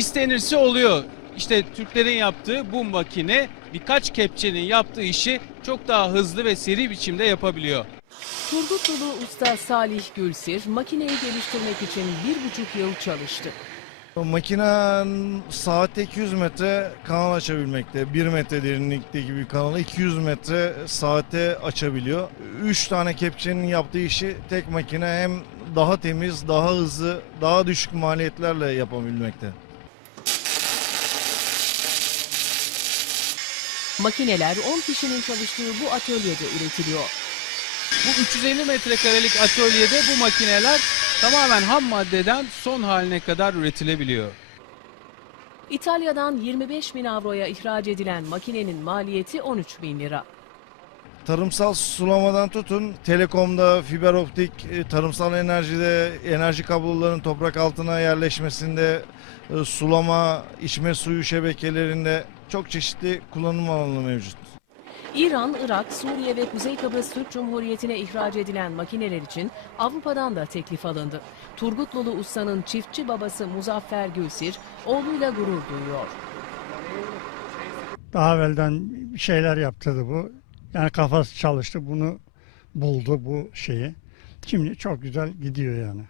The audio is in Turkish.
istenirse oluyor. İşte Türklerin yaptığı bu makine birkaç kepçenin yaptığı işi çok daha hızlı ve seri biçimde yapabiliyor. Turgutlulu usta Salih Gülsir makineyi geliştirmek için bir buçuk yıl çalıştı. Makine saatte 200 metre kanal açabilmekte. 1 metre derinlikteki bir kanalı 200 metre saatte açabiliyor. 3 tane kepçenin yaptığı işi tek makine hem daha temiz, daha hızlı, daha düşük maliyetlerle yapabilmekte. Makineler 10 kişinin çalıştığı bu atölyede üretiliyor. Bu 350 metrekarelik atölyede bu makineler tamamen ham maddeden son haline kadar üretilebiliyor. İtalya'dan 25 bin avroya ihraç edilen makinenin maliyeti 13 bin lira. Tarımsal sulamadan tutun, telekomda, fiber optik, e, tarımsal enerjide, enerji kablolarının toprak altına yerleşmesinde, e, sulama, içme suyu şebekelerinde çok çeşitli kullanım alanı mevcut. İran, Irak, Suriye ve Kuzey Kıbrıs Türk Cumhuriyeti'ne ihraç edilen makineler için Avrupa'dan da teklif alındı. Turgutlulu Usta'nın çiftçi babası Muzaffer Gülsir, oğluyla gurur duyuyor. Daha evvelden şeyler yaptırdı bu. Yani kafası çalıştı bunu buldu bu şeyi. Şimdi çok güzel gidiyor yani.